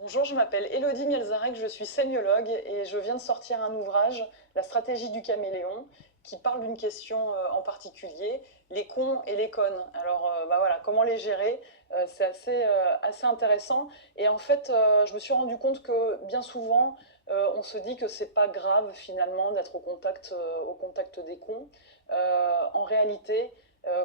Bonjour, je m'appelle Élodie Mielzarek, je suis sémiologue et je viens de sortir un ouvrage, La stratégie du caméléon, qui parle d'une question en particulier, les cons et les connes. Alors voilà, comment les gérer, c'est assez intéressant. Et en fait, je me suis rendu compte que bien souvent, on se dit que c'est pas grave finalement d'être au contact des cons. En réalité,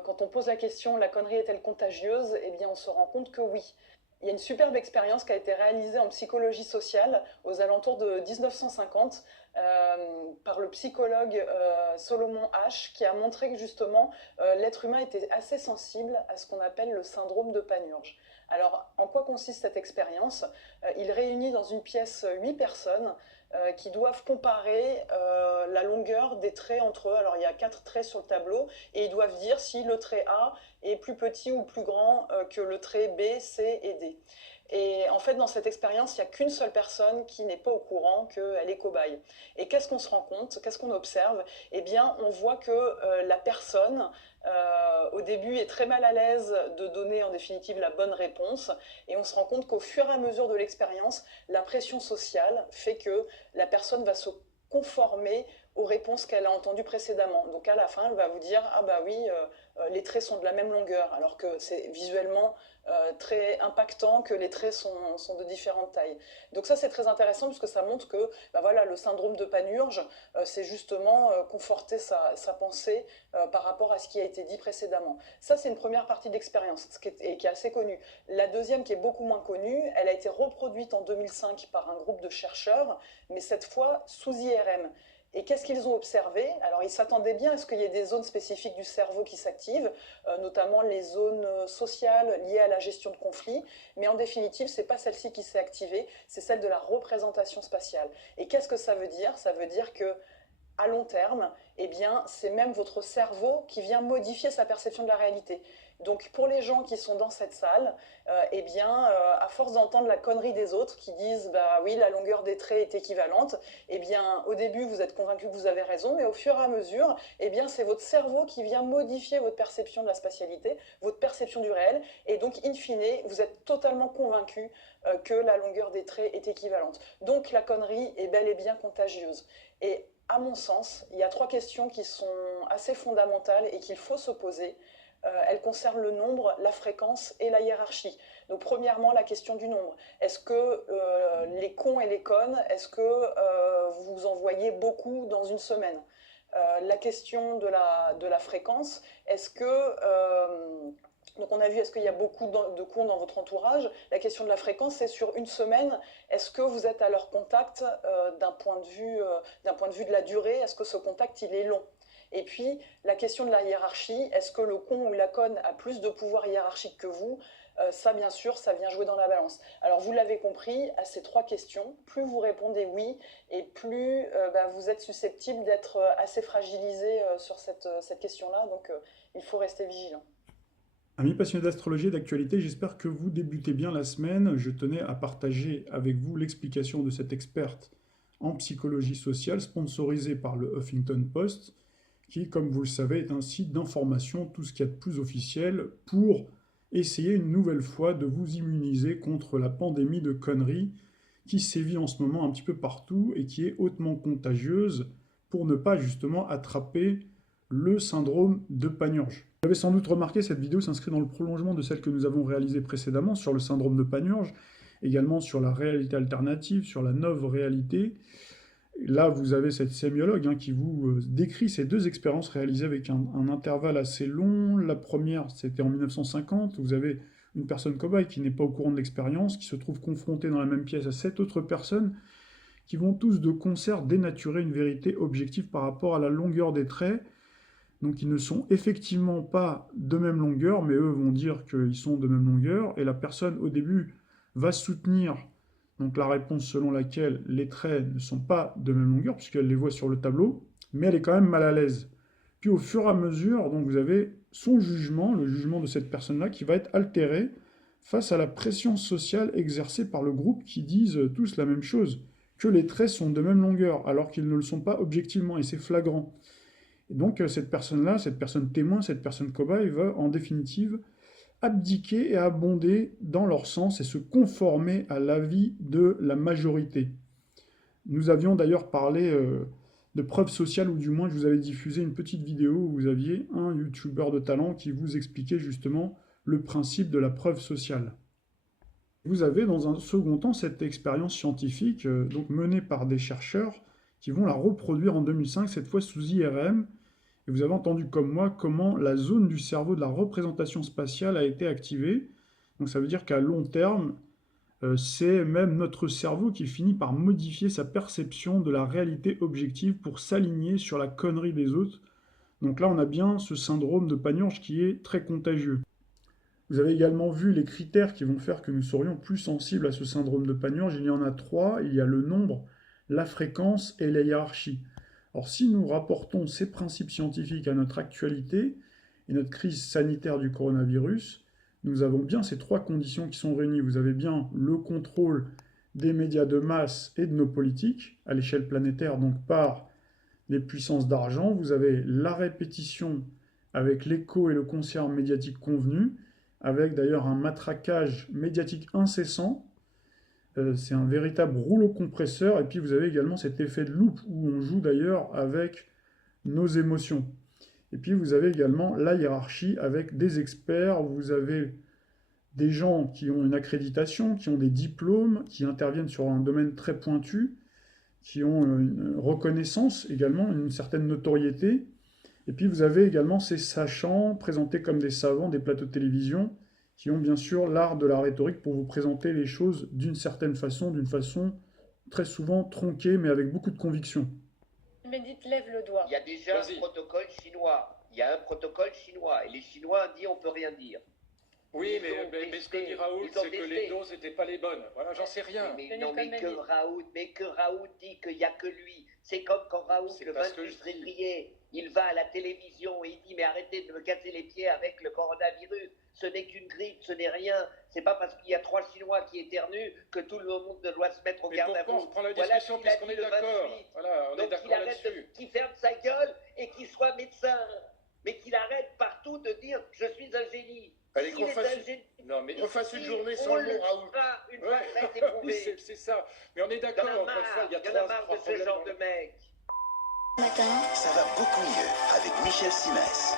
quand on pose la question, la connerie est-elle contagieuse? Eh bien, on se rend compte que oui. Il y a une superbe expérience qui a été réalisée en psychologie sociale aux alentours de 1950 par le psychologue Solomon Asch, qui a montré que justement l'être humain était assez sensible à ce qu'on appelle le syndrome de Panurge. Alors, en quoi consiste cette expérience? Il réunit dans une pièce 8 personnes qui doivent comparer la longueur des traits entre eux. Alors, il y a 4 traits sur le tableau et ils doivent dire si le trait A est plus petit ou plus grand que le trait B, C et D. Et en fait, dans cette expérience, il n'y a qu'une seule personne qui n'est pas au courant qu'elle est cobaye. Et qu'est-ce qu'on se rend compte? Qu'est-ce qu'on observe? Eh bien, on voit que la personne, au début, est très mal à l'aise de donner en définitive la bonne réponse. Et on se rend compte qu'au fur et à mesure de l'expérience, la pression sociale fait que la personne va se conformer aux réponses qu'elle a entendues précédemment. Donc à la fin, elle va vous dire ah bah oui, les traits sont de la même longueur, alors que c'est visuellement très impactant que les traits sont de différentes tailles. Donc ça c'est très intéressant puisque ça montre que bah voilà, le syndrome de Panurge, c'est justement conforter sa pensée par rapport à ce qui a été dit précédemment. Ça c'est une première partie d'expérience et qui est assez connue. La deuxième qui est beaucoup moins connue, elle a été reproduite en 2005 par un groupe de chercheurs, mais cette fois sous IRM. Et qu'est-ce qu'ils ont observé? Alors, ils s'attendaient bien à ce qu'il y ait des zones spécifiques du cerveau qui s'activent, notamment les zones sociales liées à la gestion de conflits. Mais en définitive, ce n'est pas celle-ci qui s'est activée, c'est celle de la représentation spatiale. Et qu'est-ce que ça veut dire? Ça veut dire que à long terme, eh bien, c'est même votre cerveau qui vient modifier sa perception de la réalité. Donc, pour les gens qui sont dans cette salle, eh bien, à force d'entendre la connerie des autres qui disent, bah oui, la longueur des traits est équivalente, eh bien, au début, vous êtes convaincu que vous avez raison, mais au fur et à mesure, eh bien, c'est votre cerveau qui vient modifier votre perception de la spatialité, votre perception du réel, et donc, in fine, vous êtes totalement convaincu que la longueur des traits est équivalente. Donc, la connerie est bel et bien contagieuse. Et à mon sens, il y a trois questions qui sont assez fondamentales et qu'il faut se poser. Elles concernent le nombre, la fréquence et la hiérarchie. Donc premièrement, la question du nombre. Est-ce que les cons et les connes, est-ce que vous en voyez beaucoup dans une semaine? La question de la fréquence, est-ce que donc on a vu, est-ce qu'il y a beaucoup de cons dans votre entourage? La question de la fréquence, c'est sur une semaine, est-ce que vous êtes à leur contact d'un point de vue de la durée? Est-ce que ce contact, il est long? Et puis, la question de la hiérarchie, est-ce que le con ou la conne a plus de pouvoir hiérarchique que vous? Ça, bien sûr, ça vient jouer dans la balance. Alors, vous l'avez compris, à ces trois questions, plus vous répondez oui, et plus bah, vous êtes susceptible d'être assez fragilisé sur cette question-là. Donc, il faut rester vigilant. Amis passionnés d'astrologie et d'actualité, j'espère que vous débutez bien la semaine. Je tenais à partager avec vous l'explication de cette experte en psychologie sociale sponsorisée par le Huffington Post, qui, comme vous le savez, est un site d'information, tout ce qu'il y a de plus officiel, pour essayer une nouvelle fois de vous immuniser contre la pandémie de conneries qui sévit en ce moment un petit peu partout et qui est hautement contagieuse pour ne pas justement attraper le syndrome de Panurge. Vous avez sans doute remarqué, cette vidéo s'inscrit dans le prolongement de celle que nous avons réalisée précédemment sur le syndrome de Panurge, également sur la réalité alternative, sur la nouvelle réalité. Là, vous avez cette sémiologue qui vous décrit ces deux expériences réalisées avec un intervalle assez long. La première, c'était en 1950. Vous avez une personne cobaye qui n'est pas au courant de l'expérience, qui se trouve confrontée dans la même pièce à 7 autres personnes, qui vont tous de concert dénaturer une vérité objective par rapport à la longueur des traits. Donc ils ne sont effectivement pas de même longueur, mais eux vont dire qu'ils sont de même longueur. Et la personne au début va soutenir donc la réponse selon laquelle les traits ne sont pas de même longueur, puisqu'elle les voit sur le tableau, mais elle est quand même mal à l'aise. Puis au fur et à mesure, donc vous avez son jugement, le jugement de cette personne-là, qui va être altéré face à la pression sociale exercée par le groupe qui disent tous la même chose, que les traits sont de même longueur, alors qu'ils ne le sont pas objectivement, et c'est flagrant. Et donc cette personne-là, cette personne témoin, cette personne cobaye va en définitive abdiquer et abonder dans leur sens et se conformer à l'avis de la majorité. Nous avions d'ailleurs parlé de preuves sociales, ou du moins je vous avais diffusé une petite vidéo où vous aviez un youtubeur de talent qui vous expliquait justement le principe de la preuve sociale. Vous avez dans un second temps cette expérience scientifique donc menée par des chercheurs qui vont la reproduire en 2005, cette fois sous IRM. Et vous avez entendu comme moi comment la zone du cerveau de la représentation spatiale a été activée. Donc ça veut dire qu'à long terme, c'est même notre cerveau qui finit par modifier sa perception de la réalité objective pour s'aligner sur la connerie des autres. Donc là, on a bien ce syndrome de Panurge qui est très contagieux. Vous avez également vu les critères qui vont faire que nous serions plus sensibles à ce syndrome de Panurge. Il y en a trois, il y a le nombre, la fréquence et la hiérarchie. Or, si nous rapportons ces principes scientifiques à notre actualité et notre crise sanitaire du coronavirus, nous avons bien ces trois conditions qui sont réunies. Vous avez bien le contrôle des médias de masse et de nos politiques à l'échelle planétaire, donc par les puissances d'argent. Vous avez la répétition avec l'écho et le concert médiatique convenu, avec d'ailleurs un matraquage médiatique incessant. C'est un véritable rouleau compresseur. Et puis vous avez également cet effet de loupe où on joue d'ailleurs avec nos émotions. Et puis vous avez également la hiérarchie avec des experts. Vous avez des gens qui ont une accréditation, qui ont des diplômes, qui interviennent sur un domaine très pointu, qui ont une reconnaissance également, une certaine notoriété. Et puis vous avez également ces sachants présentés comme des savants des plateaux de télévision qui ont bien sûr l'art de la rhétorique pour vous présenter les choses d'une certaine façon, d'une façon très souvent tronquée mais avec beaucoup de conviction. Médite, lève le doigt. Il y a déjà un protocole chinois. Il y a un protocole chinois. Et les Chinois ont dit on peut rien dire. Oui, mais ce que dit Raoult, c'est que les doses n'étaient pas les bonnes. Voilà, j'en sais rien. Mais que Raoult dit qu'il n'y a que lui. C'est comme quand Raoult, le 28 février, il va à la télévision et il dit mais arrêtez de me casser les pieds avec le coronavirus. Ce n'est qu'une grippe, ce n'est rien. C'est pas parce qu'il y a 3 Chinois qui éternuent que tout le monde doit se mettre au garde à vous. On reprend la discussion puisqu'on est d'accord. Voilà, on est d'accord là-dessus. Qu'il ferme sa gueule et qu'il soit médecin. Mais qu'il arrête partout de dire je suis un génie. Allez, qu'on fasse une journée sans le mot Raoult. Une fois que ça a été prouvé. C'est ça. Mais on est d'accord, encore une fois, il y en a marre de ce genre de mec. Ça va beaucoup mieux avec Michel Simès.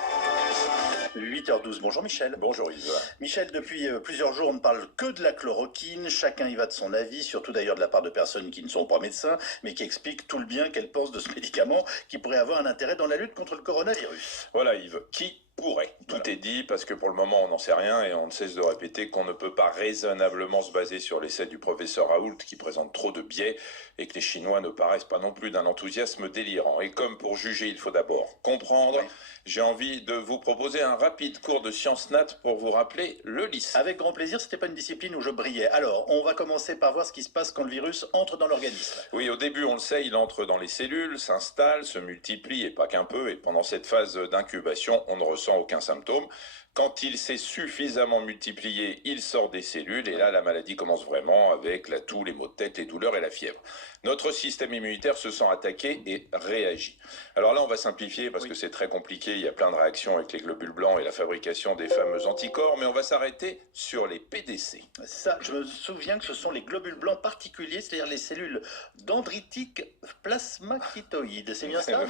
8h12, bonjour Michel. Bonjour Yves. Michel, depuis plusieurs jours, on ne parle que de la chloroquine. Chacun y va de son avis, surtout d'ailleurs de la part de personnes qui ne sont pas médecins, mais qui expliquent tout le bien qu'elles pensent de ce médicament qui pourrait avoir un intérêt dans la lutte contre le coronavirus. Voilà Yves, qui pourrait. Tout est dit parce que pour le moment on n'en sait rien et on ne cesse de répéter qu'on ne peut pas raisonnablement se baser sur l'essai du professeur Raoult qui présente trop de biais et que les Chinois ne paraissent pas non plus d'un enthousiasme délirant. Et comme pour juger il faut d'abord comprendre, j'ai envie de vous proposer un rapide cours de sciences nat pour vous rappeler le lycée. Avec grand plaisir, c'était pas une discipline où je brillais. Alors, on va commencer par voir ce qui se passe quand le virus entre dans l'organisme. Oui, au début, on le sait, il entre dans les cellules, s'installe, se multiplie, et pas qu'un peu, et pendant cette phase d'incubation, on ne ressent aucun symptôme. Quand il s'est suffisamment multiplié, il sort des cellules, et là, la maladie commence vraiment avec la toux, les maux de tête, les douleurs et la fièvre. Notre système immunitaire se sent attaqué et réagit. Alors là, on va simplifier parce que c'est très compliqué, il y a plein de réactions avec les globules blancs et la fabrication des fameux anticorps, mais on va s'arrêter sur les PDC. Ça, je me souviens que ce sont les globules blancs particuliers, c'est-à-dire les cellules dendritiques plasmacytoïdes. C'est bien ça?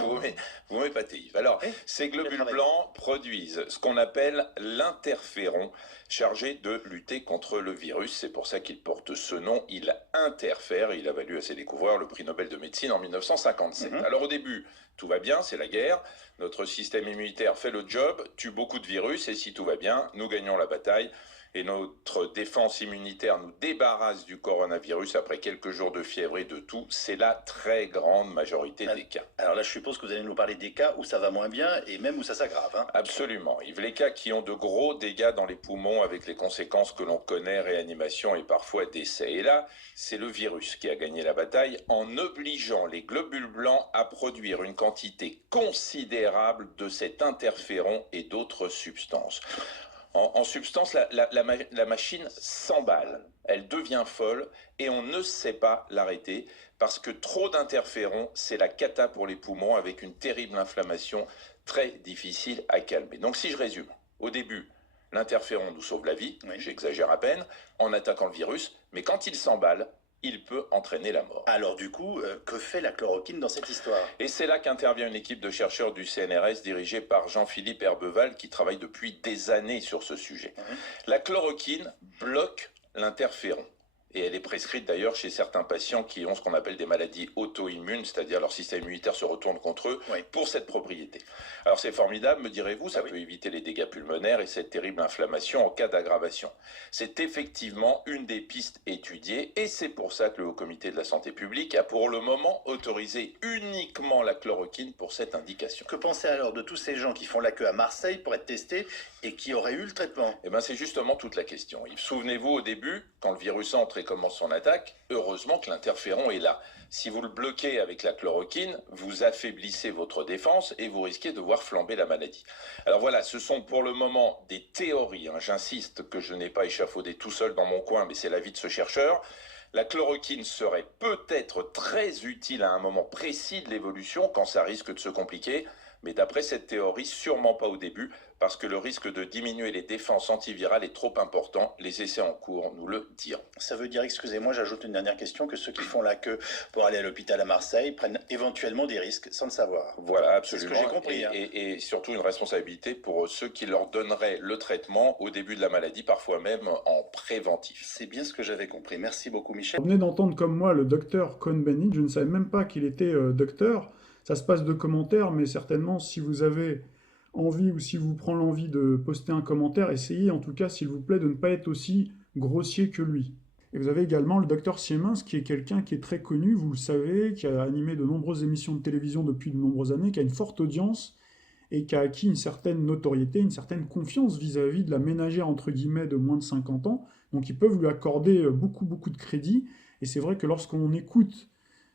Vous m'épatez, Yves. Alors, ces globules blancs produisent ce qu'on appelle l'interféron, chargé de lutter contre le virus. C'est pour ça qu'il porte ce nom. Il interfère. Il a valu à ses découvreurs le prix Nobel de médecine en 1957. Alors au début, tout va bien, c'est la guerre. Notre système immunitaire fait le job, tue beaucoup de virus et si tout va bien, nous gagnons la bataille. Et notre défense immunitaire nous débarrasse du coronavirus après quelques jours de fièvre et de toux. C'est la très grande majorité des cas. Alors là, je suppose que vous allez nous parler des cas où ça va moins bien et même où ça s'aggrave. Hein. Absolument. Yves, les cas qui ont de gros dégâts dans les poumons avec les conséquences que l'on connaît, réanimation et parfois décès. Et là, c'est le virus qui a gagné la bataille en obligeant les globules blancs à produire une quantité considérable de cet interféron et d'autres substances. En substance, la machine s'emballe, elle devient folle et on ne sait pas l'arrêter parce que trop d'interférons, c'est la cata pour les poumons avec une terrible inflammation très difficile à calmer. Donc si je résume, au début, L'interféron nous sauve la vie, Oui. j'exagère à peine, en attaquant le virus, mais quand il s'emballe, il peut entraîner la mort. Alors du coup, que fait la chloroquine dans cette histoire? Et c'est là qu'intervient une équipe de chercheurs du CNRS dirigée par Jean-Philippe Herbeval qui travaille depuis des années sur ce sujet. La chloroquine bloque l'interféron. Et elle est prescrite d'ailleurs chez certains patients qui ont ce qu'on appelle des maladies auto-immunes, c'est-à-dire leur système immunitaire se retourne contre eux pour cette propriété. Alors c'est formidable, me direz-vous, ça peut éviter les dégâts pulmonaires et cette terrible inflammation en cas d'aggravation. C'est effectivement une des pistes étudiées et c'est pour ça que le Haut Comité de la Santé publique a pour le moment autorisé uniquement la chloroquine pour cette indication. Que pensez alors de tous ces gens qui font la queue à Marseille pour être testés et qui auraient eu le traitement? Eh bien, c'est justement toute la question. Yves, souvenez-vous au début, quand le virus entre et commence son attaque, heureusement que l'interféron est là. Si vous le bloquez avec la chloroquine, vous affaiblissez votre défense et vous risquez de voir flamber la maladie. Alors voilà, ce sont pour le moment des théories. J'insiste que je n'ai pas échafaudé tout seul dans mon coin, mais c'est l'avis de ce chercheur. La chloroquine serait peut-être très utile à un moment précis de l'évolution, quand ça risque de se compliquer. Mais d'après cette théorie, sûrement pas au début, parce que le risque de diminuer les défenses antivirales est trop important. Les essais en cours nous le diront. Ça veut dire, excusez-moi, j'ajoute une dernière question, que ceux qui font la queue pour aller à l'hôpital à Marseille prennent éventuellement des risques sans le savoir. Voilà, absolument. C'est ce que j'ai compris. Et surtout une responsabilité pour ceux qui leur donneraient le traitement au début de la maladie, parfois même en préventif. C'est bien ce que j'avais compris. Merci beaucoup, Michel. Vous venez d'entendre comme moi le docteur Cohn-Bendit, je ne savais même pas qu'il était docteur. Ça se passe de commentaires, mais certainement, si vous avez envie ou si vous prend l'envie de poster un commentaire, essayez en tout cas, s'il vous plaît, de ne pas être aussi grossier que lui. Et vous avez également le docteur Siemens, qui est quelqu'un qui est très connu, vous le savez, qui a animé de nombreuses émissions de télévision depuis de nombreuses années, qui a une forte audience et qui a acquis une certaine notoriété, une certaine confiance vis-à-vis de la ménagère, entre guillemets, de moins de 50 ans. Donc ils peuvent lui accorder beaucoup de crédit. Et c'est vrai que lorsqu'on écoute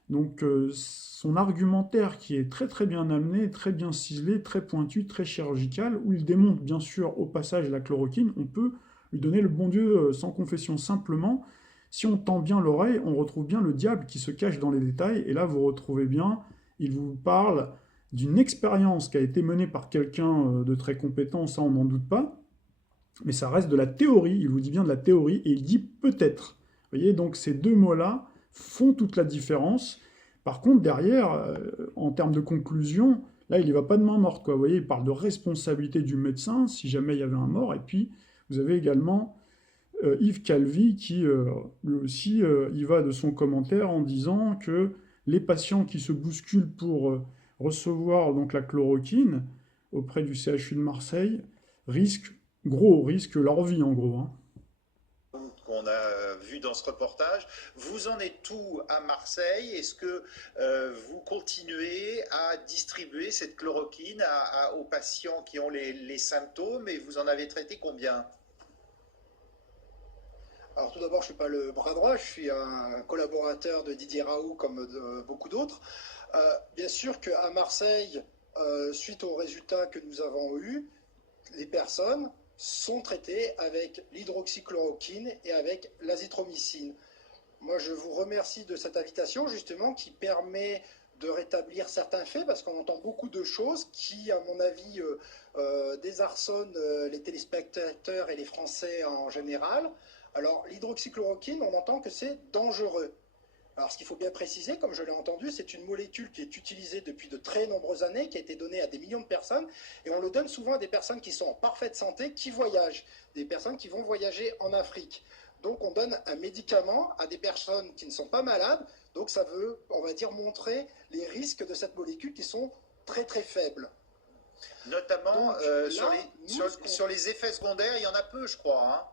donc son argumentaire qui est très bien amené, très bien ciselé, très pointu, très chirurgical, où il démonte bien sûr au passage la chloroquine, on peut lui donner le bon Dieu sans confession. Simplement, si on tend bien l'oreille, on retrouve bien le diable qui se cache dans les détails, et là vous retrouvez bien, il vous parle d'une expérience qui a été menée par quelqu'un de très compétent, ça on n'en doute pas, mais ça reste de la théorie, il vous dit bien de la théorie, et il dit peut-être. Vous voyez, donc ces deux mots-là font toute la différence. Par contre, derrière, en termes de conclusion, là, il n'y va pas de main morte, quoi. Vous voyez, il parle de responsabilité du médecin, si jamais il y avait un mort. Et puis, vous avez également Yves Calvi, qui, lui aussi, y va de son commentaire en disant que les patients qui se bousculent pour recevoir donc, la chloroquine auprès du CHU de Marseille risquent leur vie, en gros, qu'on a vu dans ce reportage. Vous en êtes où à Marseille? Est-ce que vous continuez à distribuer cette chloroquine aux patients qui ont les symptômes, et vous en avez traité combien? Alors tout d'abord, je ne suis pas le bras droit, je suis un collaborateur de Didier Raoult comme de beaucoup d'autres. Bien sûr qu'à Marseille, suite aux résultats que nous avons eus, les personnes sont traitées avec l'hydroxychloroquine et avec l'azithromycine. Moi, je vous remercie de cette invitation, justement, qui permet de rétablir certains faits, parce qu'on entend beaucoup de choses qui, à mon avis, désarçonnent les téléspectateurs et les Français en général. Alors, l'hydroxychloroquine, on entend que c'est dangereux. Alors, ce qu'il faut bien préciser, comme je l'ai entendu, c'est une molécule qui est utilisée depuis de très nombreuses années, qui a été donnée à des millions de personnes, et on le donne souvent à des personnes qui sont en parfaite santé, qui voyagent, des personnes qui vont voyager en Afrique. Donc, on donne un médicament à des personnes qui ne sont pas malades, donc ça veut, on va dire, montrer les risques de cette molécule qui sont très faibles. Notamment sur les effets secondaires, il y en a peu, je crois, hein.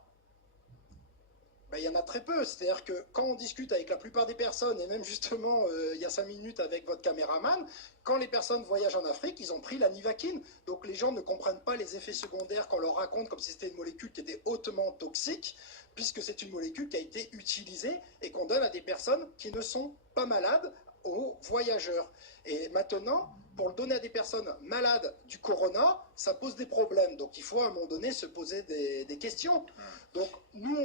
Ben, il y en a très peu, c'est-à-dire que quand on discute avec la plupart des personnes, et même justement il y a 5 minutes avec votre caméraman, quand les personnes voyagent en Afrique, ils ont pris la Nivaquine. Donc les gens ne comprennent pas les effets secondaires qu'on leur raconte comme si c'était une molécule qui était hautement toxique, puisque c'est une molécule qui a été utilisée et qu'on donne à des personnes qui ne sont pas malades, aux voyageurs. Et maintenant, pour le donner à des personnes malades du corona, ça pose des problèmes. Donc il faut à un moment donné se poser des questions. Donc nous,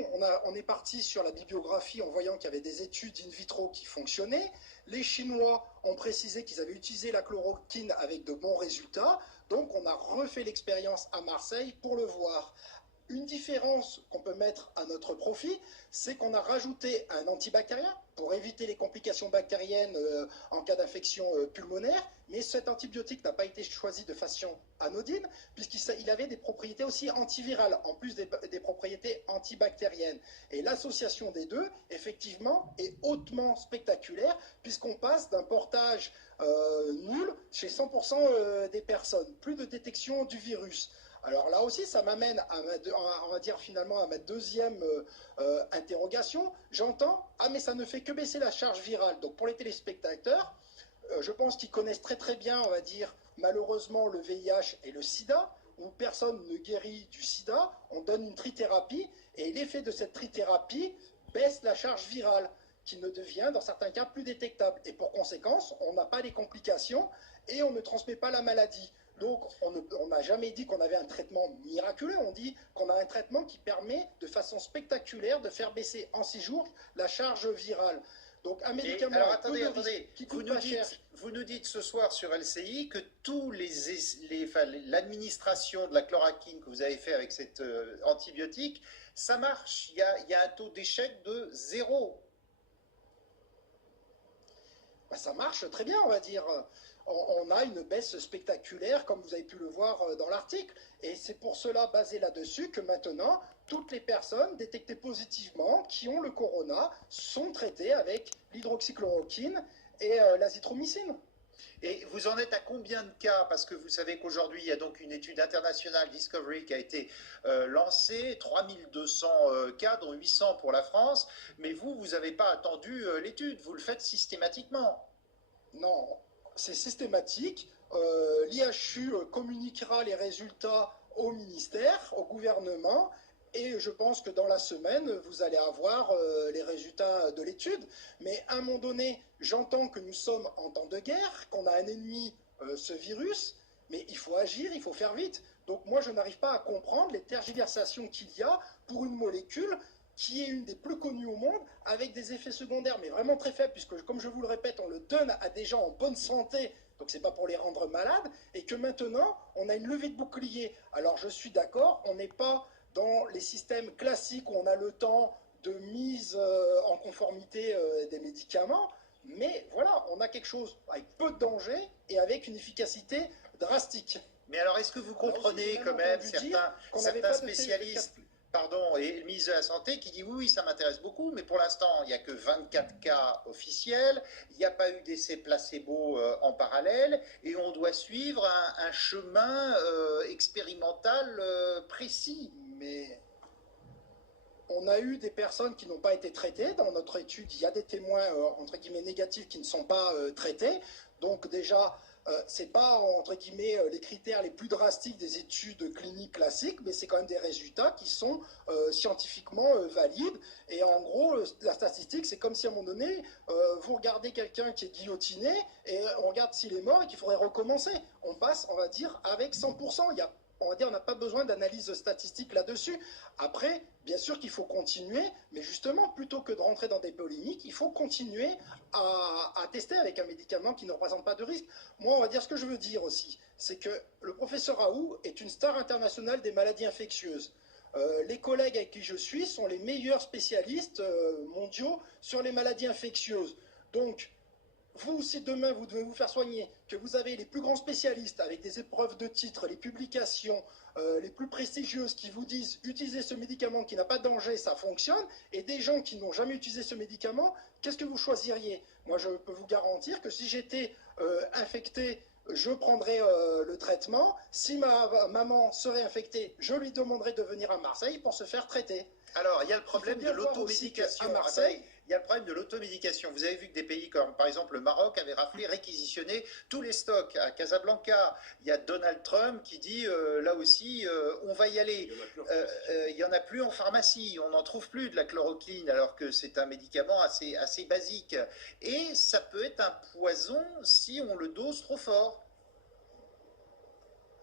on est parti sur la bibliographie en voyant qu'il y avait des études in vitro qui fonctionnaient. Les Chinois ont précisé qu'ils avaient utilisé la chloroquine avec de bons résultats. Donc on a refait l'expérience à Marseille pour le voir. Une différence qu'on peut mettre à notre profit, c'est qu'on a rajouté un antibactérien pour éviter les complications bactériennes en cas d'infection pulmonaire, mais cet antibiotique n'a pas été choisi de façon anodine, puisqu'il avait des propriétés aussi antivirales, en plus des propriétés antibactériennes. Et l'association des deux, effectivement, est hautement spectaculaire, puisqu'on passe d'un portage nul chez 100% des personnes, plus de détection du virus. Alors là aussi, ça m'amène à, on va dire finalement à ma deuxième interrogation. J'entends, ah mais ça ne fait que baisser la charge virale. Donc pour les téléspectateurs, je pense qu'ils connaissent très très bien, on va dire, malheureusement le VIH et le sida, où personne ne guérit du sida, on donne une trithérapie, et l'effet de cette trithérapie baisse la charge virale, qui ne devient dans certains cas plus détectable. Et pour conséquence, on n'a pas les complications et on ne transmet pas la maladie. Donc, on n'a jamais dit qu'on avait un traitement miraculeux, on dit qu'on a un traitement qui permet de façon spectaculaire de faire baisser en 6 jours la charge virale. Donc, un médicament... Alors, attendez, vous nous dites ce soir sur LCI que l'administration de la chloroquine que vous avez fait avec cet antibiotique, ça marche, il y a un taux d'échec de 0. Ben, ça marche très bien, on va dire. On a une baisse spectaculaire, comme vous avez pu le voir dans l'article. Et c'est pour cela, basé là-dessus, que maintenant, toutes les personnes détectées positivement qui ont le corona sont traitées avec l'hydroxychloroquine et l'azithromycine. Et vous en êtes à combien de cas? Parce que vous savez qu'aujourd'hui, il y a donc une étude internationale, Discovery, qui a été lancée, 3200 cas, dont 800 pour la France. Mais vous n'avez pas attendu l'étude, vous le faites systématiquement. Non, c'est systématique. L'IHU communiquera les résultats au ministère, au gouvernement, et je pense que dans la semaine, vous allez avoir les résultats de l'étude. Mais à un moment donné, j'entends que nous sommes en temps de guerre, qu'on a un ennemi, ce virus, mais il faut agir, il faut faire vite. Donc moi, je n'arrive pas à comprendre les tergiversations qu'il y a pour une molécule qui est une des plus connues au monde, avec des effets secondaires, mais vraiment très faibles, puisque, comme je vous le répète, on le donne à des gens en bonne santé, donc c'est pas pour les rendre malades, et que maintenant, on a une levée de bouclier. Alors je suis d'accord, on n'est pas dans les systèmes classiques où on a le temps de mise en conformité des médicaments, mais voilà, on a quelque chose avec peu de danger et avec une efficacité drastique. Mais alors, est-ce que vous comprenez quand même certains spécialistes, pardon, et le ministre de la Santé qui dit oui, ça m'intéresse beaucoup, mais pour l'instant, il n'y a que 24 cas officiels, il n'y a pas eu d'essai placebo en parallèle, et on doit suivre un chemin expérimental précis. Mais on a eu des personnes qui n'ont pas été traitées. Dans notre étude, il y a des témoins, entre guillemets, négatifs qui ne sont pas traités. Donc déjà, c'est pas, entre guillemets, les critères les plus drastiques des études cliniques classiques, mais c'est quand même des résultats qui sont scientifiquement valides. Et en gros, la statistique, c'est comme si à un moment donné, vous regardez quelqu'un qui est guillotiné, et on regarde s'il est mort et qu'il faudrait recommencer. On passe, on va dire, avec 100%. On va dire, on n'a pas besoin d'analyse statistique là-dessus. Après, bien sûr qu'il faut continuer, mais justement, plutôt que de rentrer dans des polémiques, il faut continuer à tester avec un médicament qui ne représente pas de risque. Moi, on va dire ce que je veux dire aussi, c'est que le professeur Raoult est une star internationale des maladies infectieuses. Les collègues avec qui je suis sont les meilleurs spécialistes mondiaux sur les maladies infectieuses. Donc, vous, si demain vous devez vous faire soigner, que vous avez les plus grands spécialistes avec des épreuves de titres, les publications les plus prestigieuses qui vous disent utilisez ce médicament qui n'a pas de danger, ça fonctionne, et des gens qui n'ont jamais utilisé ce médicament, qu'est-ce que vous choisiriez? Moi, je peux vous garantir que si j'étais infecté, je prendrais le traitement. Si ma maman serait infectée, je lui demanderais de venir à Marseille pour se faire traiter. Alors, il y a le problème de l'automédication à Marseille. Il y a le problème de l'automédication. Vous avez vu que des pays comme, par exemple, le Maroc avaient raflé, réquisitionné tous les stocks à Casablanca. Il y a Donald Trump qui dit, là aussi, on va y aller. Il n'y en a plus en pharmacie. On n'en trouve plus de la chloroquine, alors que c'est un médicament assez basique. Et ça peut être un poison si on le dose trop fort.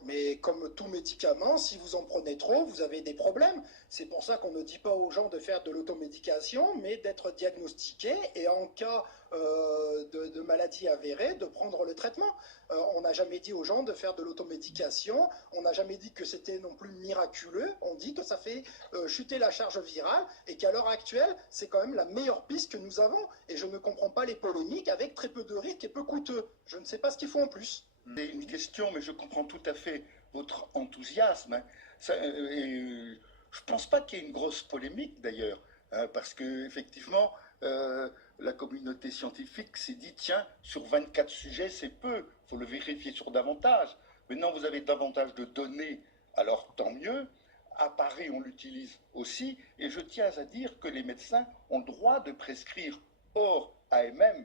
Mais comme tout médicament, si vous en prenez trop, vous avez des problèmes. C'est pour ça qu'on ne dit pas aux gens de faire de l'automédication, mais d'être diagnostiqué et en cas de maladie avérée, de prendre le traitement. On n'a jamais dit aux gens de faire de l'automédication, on n'a jamais dit que c'était non plus miraculeux, on dit que ça fait chuter la charge virale et qu'à l'heure actuelle, c'est quand même la meilleure piste que nous avons. Et je ne comprends pas les polémiques avec très peu de risques et peu coûteux. Je ne sais pas ce qu'il faut en plus. C'est une question, mais je comprends tout à fait votre enthousiasme. Hein. Je ne pense pas qu'il y ait une grosse polémique d'ailleurs, hein, parce qu'effectivement, la communauté scientifique s'est dit, tiens, sur 24 sujets, c'est peu, il faut le vérifier sur davantage. Maintenant, vous avez davantage de données, alors tant mieux. À Paris, on l'utilise aussi, et je tiens à dire que les médecins ont le droit de prescrire hors AMM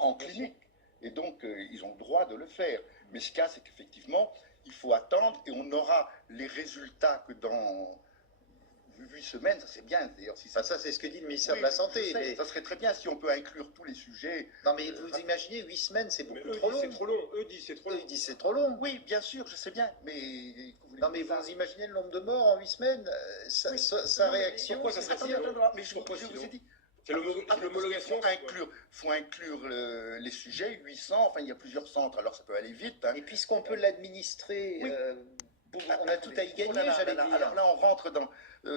en clinique. Et donc, ils ont le droit de le faire. Mais ce cas, c'est qu'effectivement, il faut attendre et on aura les résultats que dans 8 semaines, ça c'est bien. D'ailleurs, si ça, c'est ce que dit le ministère de la Santé. Mais ça serait très bien si on peut inclure tous les sujets. Non, mais vous imaginez, 8 semaines, c'est beaucoup trop long. C'est trop long. Eux disent c'est trop long. Ils disent c'est trop long. Oui, bien sûr, je sais bien. Mais non, mais vous imaginez le nombre de morts en 8 semaines sa réaction. Pourquoi ça serait mais je vous ai dit. C'est l'homologation. Il faut inclure les sujets, 800, enfin il y a plusieurs centres, alors ça peut aller vite. Hein. Et puisqu'on peut l'administrer, oui. On a tout à y gagner, j'allais dire. Alors là, on rentre dans...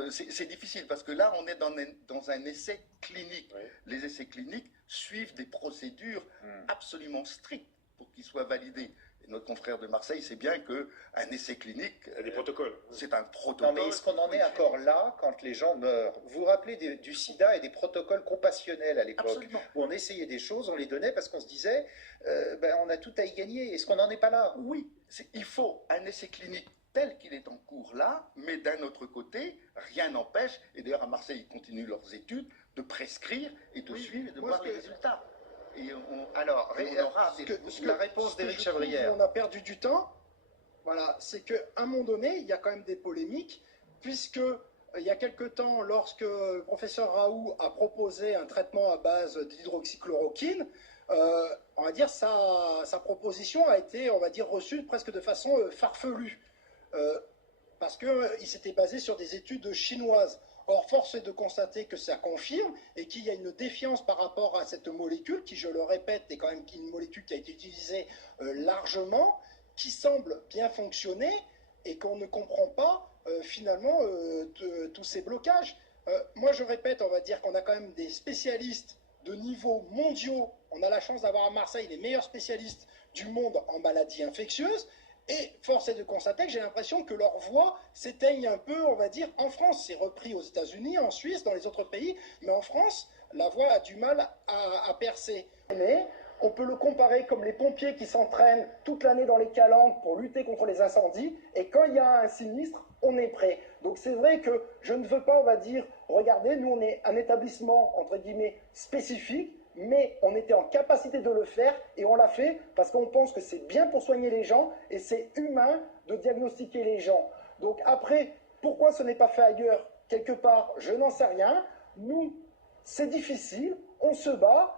c'est difficile, parce que là, on est dans un essai clinique. Oui. Les essais cliniques suivent des procédures absolument strictes pour qu'ils soient validés. Et notre confrère de Marseille sait bien qu'un essai clinique... Il y a des protocoles. C'est un protocole. Non, mais est-ce qu'on en est encore là quand les gens meurent? Vous vous rappelez du sida et des protocoles compassionnels à l'époque, où on essayait des choses, on les donnait parce qu'on se disait, on a tout à y gagner. Est-ce qu'on n'en est pas là? Oui, il faut un essai clinique tel qu'il est en cours là, mais d'un autre côté, rien n'empêche, et d'ailleurs à Marseille, ils continuent leurs études, de prescrire et de suivre et de voir les résultats. Et alors, la réponse d'Éric Chavrière. On a perdu du temps, voilà, c'est qu'à un moment donné, il y a quand même des polémiques, puisque il y a quelque temps, lorsque le professeur Raoult a proposé un traitement à base d'hydroxychloroquine, on va dire sa proposition a été, on va dire, reçue presque de façon farfelue, parce qu'il s'était basé sur des études chinoises. Or, force est de constater que ça confirme et qu'il y a une défiance par rapport à cette molécule qui, je le répète, est quand même une molécule qui a été utilisée largement, qui semble bien fonctionner et qu'on ne comprend pas finalement tous ces blocages. Moi, je répète, on va dire qu'on a quand même des spécialistes de niveau mondiaux. On a la chance d'avoir à Marseille les meilleurs spécialistes du monde en maladies infectieuses. Et force est de constater que j'ai l'impression que leur voix s'éteigne un peu, on va dire, en France. C'est repris aux États-Unis, en Suisse, dans les autres pays, mais en France, la voix a du mal à percer. Mais on peut le comparer comme les pompiers qui s'entraînent toute l'année dans les calanques pour lutter contre les incendies, et quand il y a un sinistre, on est prêt. Donc c'est vrai que je ne veux pas, on va dire, regardez, nous on est un établissement, entre guillemets, spécifique, mais on était en capacité de le faire et on l'a fait parce qu'on pense que c'est bien pour soigner les gens et c'est humain de diagnostiquer les gens. Donc après, pourquoi ce n'est pas fait ailleurs, quelque part, je n'en sais rien. Nous, c'est difficile, on se bat.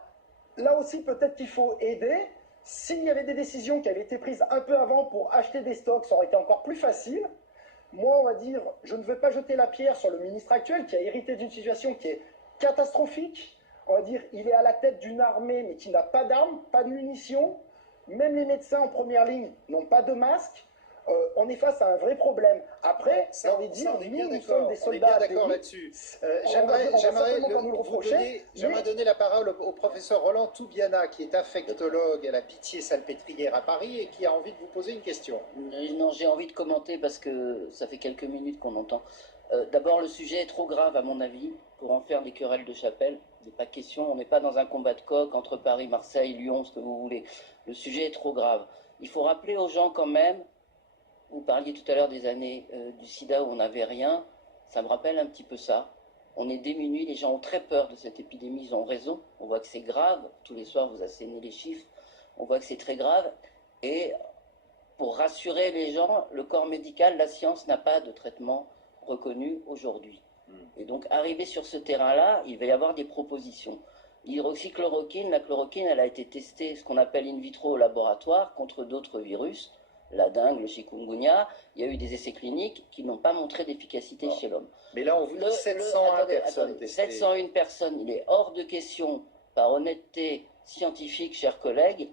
Là aussi, peut-être qu'il faut aider. S'il y avait des décisions qui avaient été prises un peu avant pour acheter des stocks, ça aurait été encore plus facile. Moi, on va dire, je ne veux pas jeter la pierre sur le ministre actuel qui a hérité d'une situation qui est catastrophique. On va dire, il est à la tête d'une armée, mais qui n'a pas d'armes, pas de munitions. Même les médecins en première ligne n'ont pas de masque. On est face à un vrai problème. Après, j'ai envie de dire, nous sommes des soldats. On est bien d'accord là-dessus. J'aimerais donner la parole au professeur Roland Toubiana, qui est infectologue à la Pitié-Salpêtrière à Paris et qui a envie de vous poser une question. Non, j'ai envie de commenter parce que ça fait quelques minutes qu'on entend. D'abord, le sujet est trop grave à mon avis pour en faire des querelles de chapelle. Il n'est pas question, on n'est pas dans un combat de coq entre Paris, Marseille, Lyon, ce que vous voulez. Le sujet est trop grave. Il faut rappeler aux gens quand même, vous parliez tout à l'heure des années du sida où on n'avait rien, ça me rappelle un petit peu ça. On est démunis, les gens ont très peur de cette épidémie, ils ont raison. On voit que c'est grave, tous les soirs vous assénez les chiffres, on voit que c'est très grave. Et pour rassurer les gens, le corps médical, la science n'a pas de traitement reconnu aujourd'hui. Et donc, arrivé sur ce terrain-là, il va y avoir des propositions. L'hydroxychloroquine, la chloroquine, elle a été testée, ce qu'on appelle in vitro au laboratoire, contre d'autres virus. la dengue, le chikungunya, il y a eu des essais cliniques qui n'ont pas montré d'efficacité chez l'homme. Mais là, on vous dit 701 personnes testées. 701 personnes, il est hors de question, par honnêteté scientifique, chers collègues,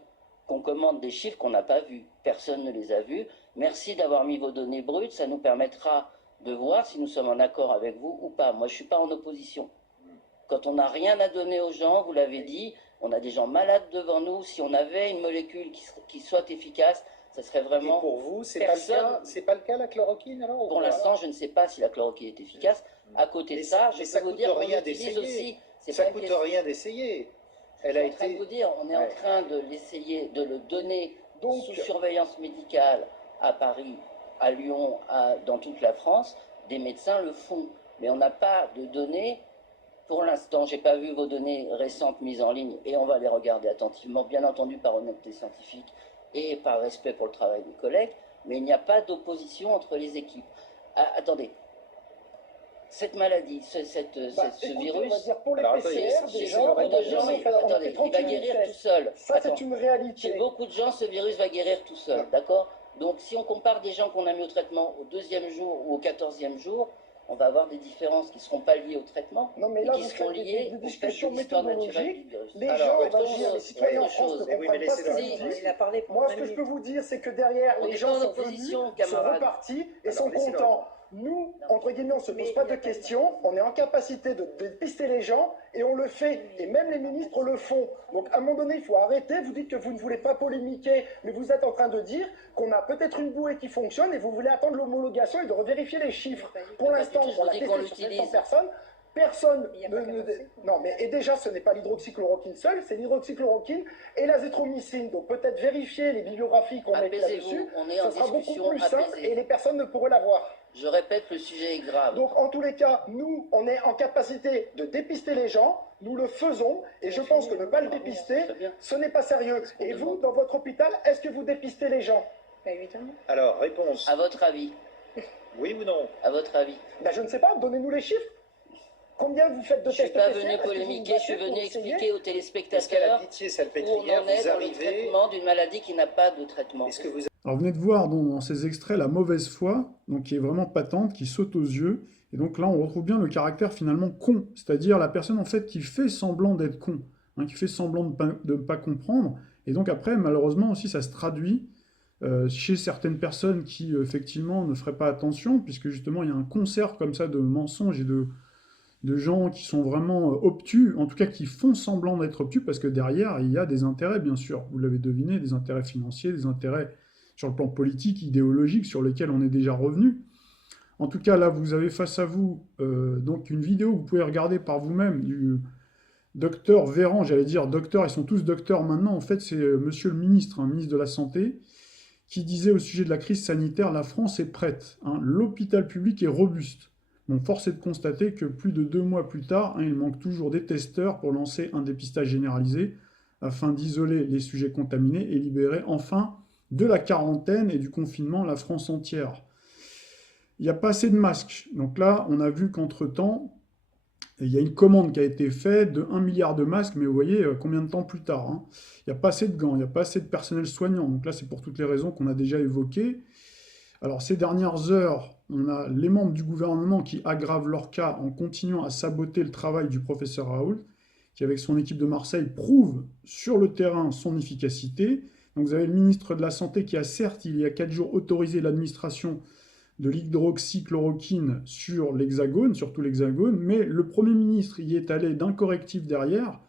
qu'on commande des chiffres qu'on n'a pas vus. Personne ne les a vus. Merci d'avoir mis vos données brutes, ça nous permettra de voir si nous sommes en accord avec vous ou pas. Moi, je ne suis pas en opposition. Quand on n'a rien à donner aux gens, vous l'avez dit, on a des gens malades devant nous. Si on avait une molécule qui soit efficace, ça serait vraiment... Et pour vous, c'est pas le cas la chloroquine alors? Pour l'instant, je ne sais pas si la chloroquine est efficace. À côté de ça, je peux vous dire qu'on utilise aussi... Ça coûte rien d'essayer. Elle a été... Vous dire, on est en train de l'essayer, de le donner sous surveillance médicale à Paris, à Lyon, dans toute la France. Des médecins le font, mais on n'a pas de données. Pour l'instant, je n'ai pas vu vos données récentes mises en ligne et on va les regarder attentivement, bien entendu par honnêteté scientifique et par respect pour le travail des collègues, mais il n'y a pas d'opposition entre les équipes. Ah, attendez, cette maladie, ce virus, on va dire pour les PCR, chez beaucoup de gens, attendez, il va guérir tout seul. Ça, c'est une réalité. Chez beaucoup de gens, ce virus va guérir tout seul, d'accord? Donc, si on compare des gens qu'on a mis au traitement au 2e jour ou au 14e jour, on va avoir des différences qui ne seront pas liées au traitement, mais qui seront liées des discussions méthodologiques. Les gens, les citoyens en France ne comprennent pas ce que vous dites. Moi, ce que je peux vous dire, c'est que derrière, les gens sont venus, sont repartis et sont contents. Nous, entre guillemets, on ne se pose pas de questions, on est en capacité de dépister les gens et on le fait. Et même les ministres le font. Donc à un moment donné, il faut arrêter. Vous dites que vous ne voulez pas polémiquer, mais vous êtes en train de dire qu'on a peut-être une bouée qui fonctionne et vous voulez attendre l'homologation et de revérifier les chiffres. Pour l'instant, on l'a testé sur 700 personnes. Personne non, mais et déjà, ce n'est pas l'hydroxychloroquine seule, c'est l'hydroxychloroquine et l'azithromycine. Donc peut-être vérifier les bibliographies qu'on met là-dessus, ça sera beaucoup plus simple et les personnes ne pourraient l'avoir. Je répète, le sujet est grave. Donc en tous les cas, nous, on est en capacité de dépister les gens, nous le faisons, et je pense que ne pas le dépister, ce n'est pas sérieux. Et vous, dans votre hôpital, est-ce que vous dépistez les gens? Évidemment. Alors, réponse. À votre avis? Oui ou non? À votre avis? Je ne sais pas, donnez-nous les chiffres. Combien vous faites de tests PCR? Je ne suis pas venu polémiquer, je suis venu expliquer aux téléspectateurs où on en est dans le traitement d'une maladie qui n'a pas de traitement. Alors vous venez de voir dans ces extraits la mauvaise foi, donc qui est vraiment patente, qui saute aux yeux. Et donc là, on retrouve bien le caractère finalement con, c'est-à-dire la personne en fait qui fait semblant d'être con, qui fait semblant de ne pas comprendre. Et donc après, malheureusement aussi, ça se traduit chez certaines personnes qui effectivement ne feraient pas attention, puisque justement il y a un concert comme ça de mensonges et de gens qui sont vraiment obtus, en tout cas qui font semblant d'être obtus, parce que derrière, il y a des intérêts, bien sûr. Vous l'avez deviné, des intérêts financiers, des intérêts sur le plan politique, idéologique, sur lesquels on est déjà revenu. En tout cas, là, vous avez face à vous donc une vidéo que vous pouvez regarder par vous-même du docteur Véran, j'allais dire docteur, ils sont tous docteurs maintenant, en fait, c'est monsieur le ministre, ministre de la Santé, qui disait au sujet de la crise sanitaire, la France est prête, l'hôpital public est robuste. Bon, force est de constater que plus de 2 mois plus tard, il manque toujours des testeurs pour lancer un dépistage généralisé afin d'isoler les sujets contaminés et libérer enfin de la quarantaine et du confinement la France entière. Il n'y a pas assez de masques. Donc là, on a vu qu'entre-temps, il y a une commande qui a été faite de 1 milliard de masques, mais vous voyez combien de temps plus tard. Il n'y a pas assez de gants, il n'y a pas assez de personnel soignant. Donc là, c'est pour toutes les raisons qu'on a déjà évoquées. Alors ces dernières heures, on a les membres du gouvernement qui aggravent leur cas en continuant à saboter le travail du professeur Raoult, qui avec son équipe de Marseille prouve sur le terrain son efficacité. Donc vous avez le ministre de la Santé qui a certes, il y a 4 jours, autorisé l'administration de l'hydroxychloroquine sur l'Hexagone, sur tout l'Hexagone, mais le Premier ministre y est allé d'un correctif derrière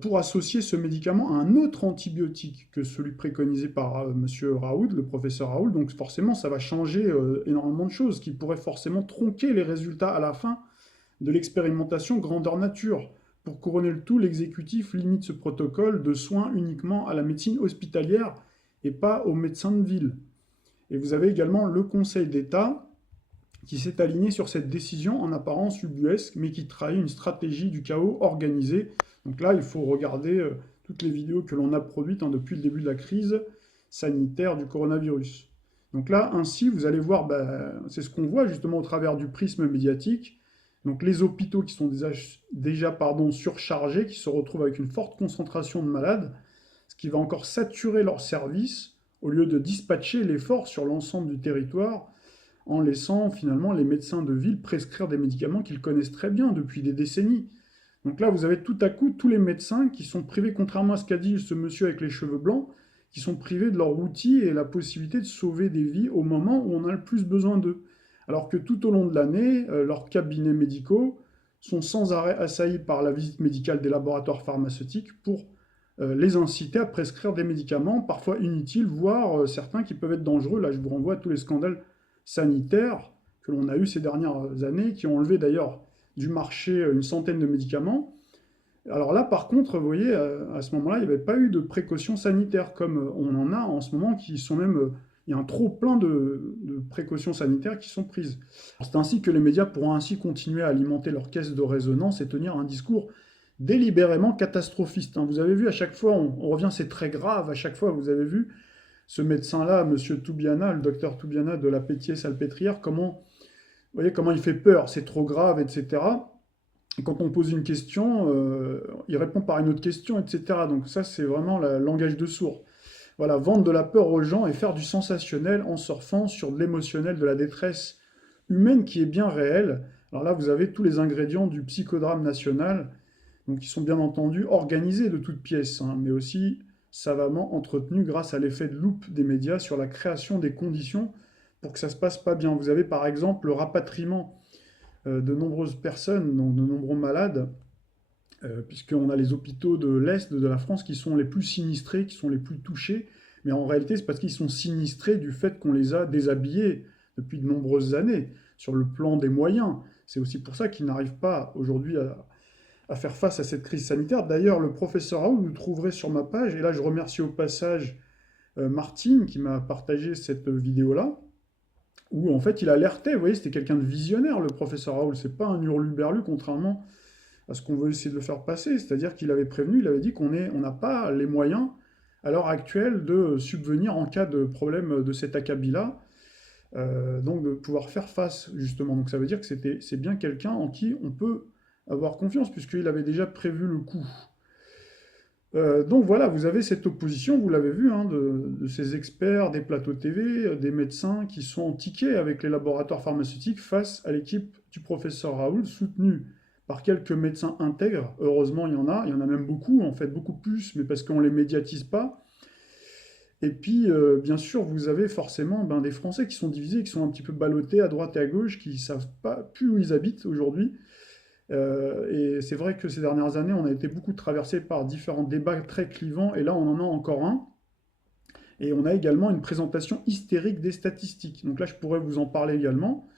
pour associer ce médicament à un autre antibiotique que celui préconisé par M. Raoult, le professeur Raoult. Donc forcément, ça va changer énormément de choses, qui pourraient forcément tronquer les résultats à la fin de l'expérimentation grandeur nature. Pour couronner le tout, l'exécutif limite ce protocole de soins uniquement à la médecine hospitalière et pas aux médecins de ville. Et vous avez également le Conseil d'État qui s'est aligné sur cette décision en apparence ubuesque, mais qui trahit une stratégie du chaos organisée. Donc là, il faut regarder toutes les vidéos que l'on a produites depuis le début de la crise sanitaire du coronavirus. Donc là, ainsi, vous allez voir, c'est ce qu'on voit justement au travers du prisme médiatique. Donc les hôpitaux qui sont déjà surchargés, qui se retrouvent avec une forte concentration de malades, ce qui va encore saturer leurs services, au lieu de dispatcher l'effort sur l'ensemble du territoire, en laissant finalement les médecins de ville prescrire des médicaments qu'ils connaissent très bien depuis des décennies. Donc là, vous avez tout à coup tous les médecins qui sont privés, contrairement à ce qu'a dit ce monsieur avec les cheveux blancs, qui sont privés de leur outil et la possibilité de sauver des vies au moment où on a le plus besoin d'eux. Alors que tout au long de l'année, leurs cabinets médicaux sont sans arrêt assaillis par la visite médicale des laboratoires pharmaceutiques pour les inciter à prescrire des médicaments, parfois inutiles, voire certains qui peuvent être dangereux. Là, je vous renvoie à tous les scandales sanitaires que l'on a eus ces dernières années, qui ont enlevé d'ailleurs du marché une centaine de médicaments. Alors là, par contre, vous voyez, à ce moment-là, il n'y avait pas eu de précautions sanitaires, comme on en a en ce moment, qui sont même... il y a un trop plein de précautions sanitaires qui sont prises. C'est ainsi que les médias pourront ainsi continuer à alimenter leur caisse de résonance et tenir un discours délibérément catastrophiste. Vous avez vu, à chaque fois, on revient, c'est très grave, à chaque fois, vous avez vu, ce médecin-là, M. Toubiana, le docteur Toubiana de la Pétier-Salpêtrière, vous voyez comment il fait peur, c'est trop grave, etc. Et quand on pose une question, il répond par une autre question, etc. Donc ça, c'est vraiment le langage de sourd. Voilà, vendre de la peur aux gens et faire du sensationnel en surfant sur de l'émotionnel, de la détresse humaine qui est bien réelle. Alors là, vous avez tous les ingrédients du psychodrame national, donc qui sont bien entendu organisés de toutes pièces, mais aussi savamment entretenus grâce à l'effet de loupe des médias sur la création des conditions pour que ça se passe pas bien. Vous avez par exemple le rapatriement de nombreuses personnes, donc de nombreux malades, puisqu'on a les hôpitaux de l'Est de la France qui sont les plus sinistrés, qui sont les plus touchés, mais en réalité c'est parce qu'ils sont sinistrés du fait qu'on les a déshabillés depuis de nombreuses années, sur le plan des moyens. C'est aussi pour ça qu'ils n'arrivent pas aujourd'hui à faire face à cette crise sanitaire. D'ailleurs, le professeur Raoult, vous le trouverez sur ma page, et là je remercie au passage Martine qui m'a partagé cette vidéo-là, où en fait il alertait, vous voyez, c'était quelqu'un de visionnaire, le professeur Raoult, c'est pas un hurluberlu, contrairement à ce qu'on veut essayer de le faire passer, c'est-à-dire qu'il avait prévenu, il avait dit qu'on n'a pas les moyens, à l'heure actuelle, de subvenir en cas de problème de cet acabit-là, donc de pouvoir faire face, justement. Donc ça veut dire que c'est bien quelqu'un en qui on peut avoir confiance, puisqu'il avait déjà prévu le coup. Donc voilà, vous avez cette opposition, vous l'avez vu, de ces experts, des plateaux TV, des médecins qui sont en ticket avec les laboratoires pharmaceutiques face à l'équipe du professeur Raoult, soutenue par quelques médecins intègres. Heureusement, il y en a même beaucoup, en fait, beaucoup plus, mais parce qu'on ne les médiatise pas. Et puis, bien sûr, vous avez forcément des Français qui sont divisés, qui sont un petit peu ballottés à droite et à gauche, qui ne savent pas plus où ils habitent aujourd'hui. Et c'est vrai que ces dernières années, on a été beaucoup traversé par différents débats très clivants, et là, on en a encore un. Et on a également une présentation hystérique des statistiques. Donc là, je pourrais vous en parler également.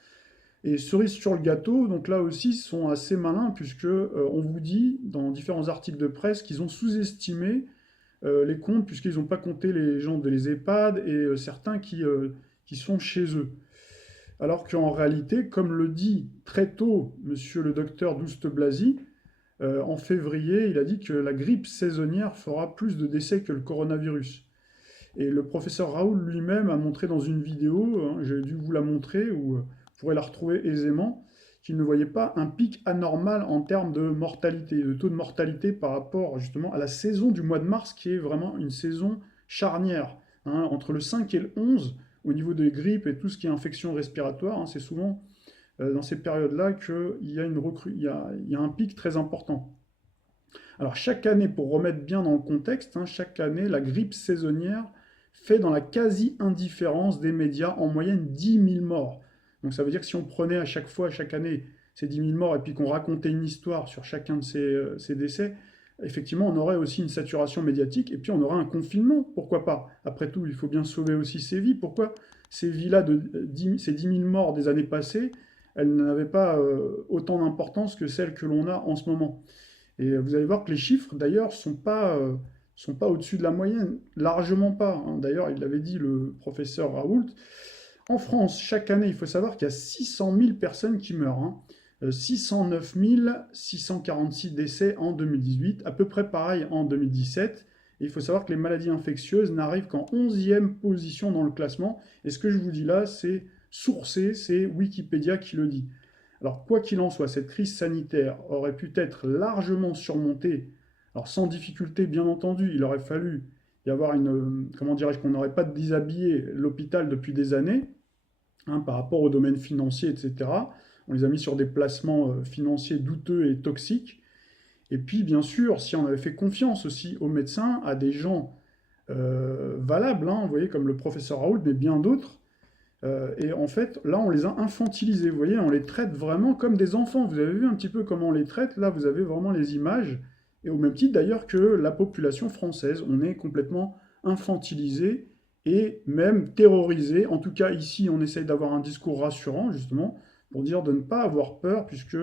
Et cerise sur le gâteau, donc là aussi, sont assez malins, puisque on vous dit, dans différents articles de presse, qu'ils ont sous-estimé les comptes, puisqu'ils n'ont pas compté les gens des EHPAD et certains qui sont chez eux. Alors qu'en réalité, comme le dit très tôt monsieur le docteur Douste-Blazy, en février, il a dit que la grippe saisonnière fera plus de décès que le coronavirus. Et le professeur Raoult lui-même a montré dans une vidéo, j'ai dû vous la montrer, où vous pourrez la retrouver aisément, qu'il ne voyait pas un pic anormal en termes de mortalité, de taux de mortalité par rapport justement à la saison du mois de mars, qui est vraiment une saison charnière. Entre le 5 et le 11, au niveau des grippes et tout ce qui est infection respiratoire, c'est souvent dans ces périodes-là qu'il y a il y a un pic très important. Alors chaque année, pour remettre bien dans le contexte, chaque année, la grippe saisonnière fait dans la quasi-indifférence des médias en moyenne 10 000 morts. Donc ça veut dire que si on prenait à chaque fois, chaque année, ces 10 000 morts et puis qu'on racontait une histoire sur chacun de ces décès, effectivement, on aurait aussi une saturation médiatique et puis on aurait un confinement, pourquoi pas? Après tout, il faut bien sauver aussi ces vies. Pourquoi ces vies-là, ces 10 000 morts des années passées, elles n'avaient pas autant d'importance que celles que l'on a en ce moment? Et vous allez voir que les chiffres, d'ailleurs, sont pas au-dessus de la moyenne, largement pas. D'ailleurs, il l'avait dit, le professeur Raoult. En France, chaque année, il faut savoir qu'il y a 600 000 personnes qui meurent. 609 646 décès en 2018, à peu près pareil en 2017. Et il faut savoir que les maladies infectieuses n'arrivent qu'en 11e position dans le classement. Et ce que je vous dis là, c'est sourcé, c'est Wikipédia qui le dit. Alors, quoi qu'il en soit, cette crise sanitaire aurait pu être largement surmontée, alors sans difficulté bien entendu, il aurait fallu y avoir comment dirais-je, qu'on n'aurait pas déshabillé l'hôpital depuis des années, hein, par rapport au domaine financier, etc. On les a mis sur des placements financiers douteux et toxiques. Et puis, bien sûr, si on avait fait confiance aussi aux médecins, à des gens valables, hein, vous voyez, comme le professeur Raoult, mais bien d'autres, et en fait, là, on les a infantilisés, vous voyez, on les traite vraiment comme des enfants. Vous avez vu un petit peu comment on les traite, là, vous avez vraiment les images, et au même titre d'ailleurs que la population française, on est complètement infantilisé et même terrorisé. En tout cas, ici, on essaye d'avoir un discours rassurant, justement, pour dire de ne pas avoir peur, puisque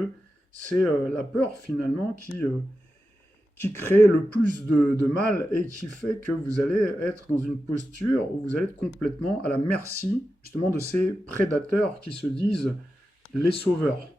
c'est la peur, finalement, qui crée le plus de mal et qui fait que vous allez être dans une posture où vous allez être complètement à la merci, justement, de ces prédateurs qui se disent les sauveurs.